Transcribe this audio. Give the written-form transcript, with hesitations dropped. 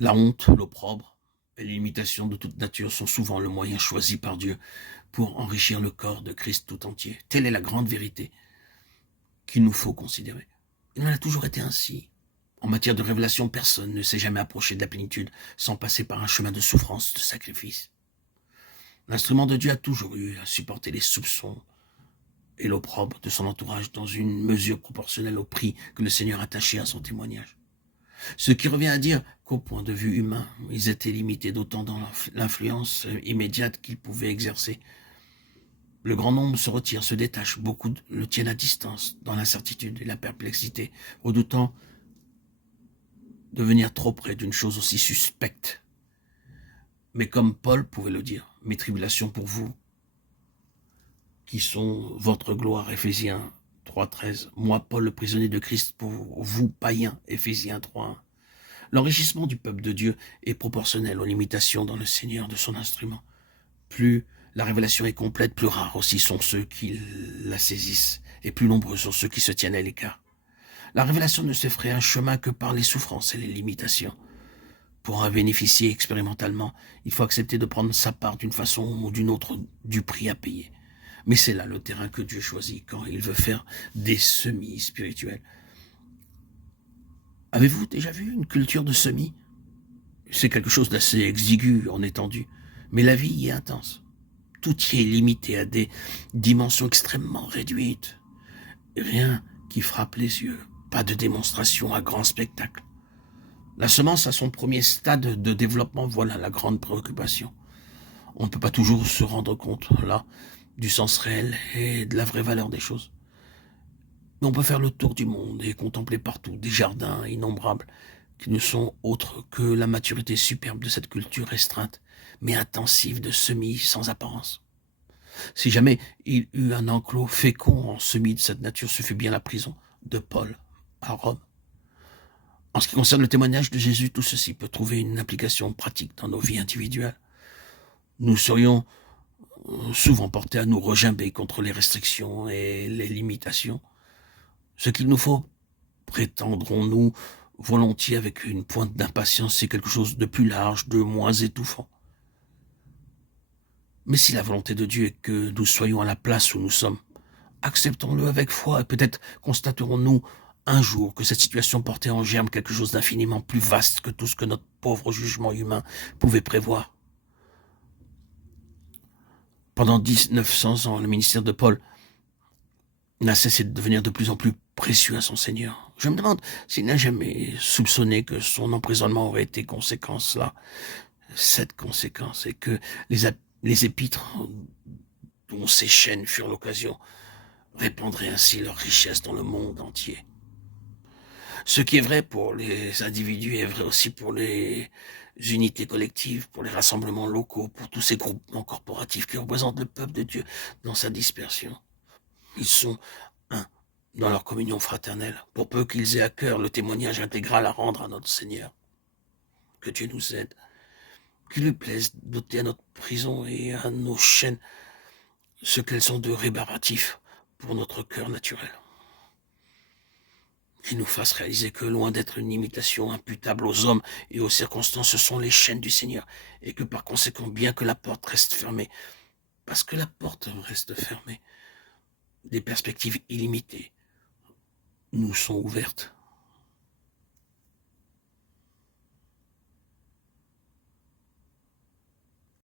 La honte, l'opprobre et l'imitation de toute nature sont souvent le moyen choisi par Dieu pour enrichir le corps de Christ tout entier. Telle est la grande vérité qu'il nous faut considérer. Il en a toujours été ainsi. En matière de révélation, personne ne s'est jamais approché de la plénitude sans passer par un chemin de souffrance, de sacrifice. L'instrument de Dieu a toujours eu à supporter les soupçons et l'opprobre de son entourage dans une mesure proportionnelle au prix que le Seigneur attachait à son témoignage. Ce qui revient à dire qu'au point de vue humain, ils étaient limités d'autant dans l'influence immédiate qu'ils pouvaient exercer. Le grand nombre se retire, se détache, beaucoup le tiennent à distance, dans l'incertitude et la perplexité, redoutant de venir trop près d'une chose aussi suspecte. Mais comme Paul pouvait le dire, mes tribulations pour vous, qui sont votre gloire, Éphésiens 3.13. Moi, Paul, le prisonnier de Christ, pour vous, païens, Éphésiens 3.1. L'enrichissement du peuple de Dieu est proportionnel aux limitations dans le Seigneur de son instrument. Plus la révélation est complète, plus rares aussi sont ceux qui la saisissent, et plus nombreux sont ceux qui se tiennent à l'écart. La révélation ne se ferait un chemin que par les souffrances et les limitations. Pour en bénéficier expérimentalement, il faut accepter de prendre sa part d'une façon ou d'une autre du prix à payer. Mais c'est là le terrain que Dieu choisit quand il veut faire des semis spirituels. Avez-vous déjà vu une culture de semis? C'est quelque chose d'assez exigu en étendue, mais la vie y est intense. Tout y est limité à des dimensions extrêmement réduites. Rien qui frappe les yeux, pas de démonstration à grand spectacle. La semence à son premier stade de développement, voilà la grande préoccupation. On ne peut pas toujours se rendre compte, là, du sens réel et de la vraie valeur des choses. Mais on peut faire le tour du monde et contempler partout des jardins innombrables qui ne sont autres que la maturité superbe de cette culture restreinte, mais intensive de semis sans apparence. Si jamais il eut un enclos fécond en semis de cette nature, ce fut bien la prison de Paul à Rome. En ce qui concerne le témoignage de Jésus, tout ceci peut trouver une application pratique dans nos vies individuelles. Nous serions souvent portés à nous regimber contre les restrictions et les limitations. Ce qu'il nous faut, prétendrons-nous volontiers avec une pointe d'impatience, c'est quelque chose de plus large, de moins étouffant. Mais si la volonté de Dieu est que nous soyons à la place où nous sommes, acceptons-le avec foi et peut-être constaterons-nous un jour que cette situation portait en germe quelque chose d'infiniment plus vaste que tout ce que notre pauvre jugement humain pouvait prévoir. Pendant 1900 ans, le ministère de Paul n'a cessé de devenir de plus en plus précieux à son Seigneur. Je me demande s'il n'a jamais soupçonné que son emprisonnement aurait été conséquence là. Cette conséquence est que les épîtres dont ces chaînes furent l'occasion répandraient ainsi leur richesse dans le monde entier. Ce qui est vrai pour les individus est vrai aussi pour les unités collectives, pour les rassemblements locaux, pour tous ces groupements corporatifs qui représentent le peuple de Dieu dans sa dispersion. Ils sont un dans leur communion fraternelle, pour peu qu'ils aient à cœur le témoignage intégral à rendre à notre Seigneur. Que Dieu nous aide, qu'il lui plaise d'ôter à notre prison et à nos chaînes ce qu'elles sont de rébaratifs pour notre cœur naturel. Qu'il nous fasse réaliser que loin d'être une imitation imputable aux hommes et aux circonstances, ce sont les chaînes du Seigneur, et que par conséquent, bien que la porte reste fermée, parce que la porte reste fermée, des perspectives illimitées nous sont ouvertes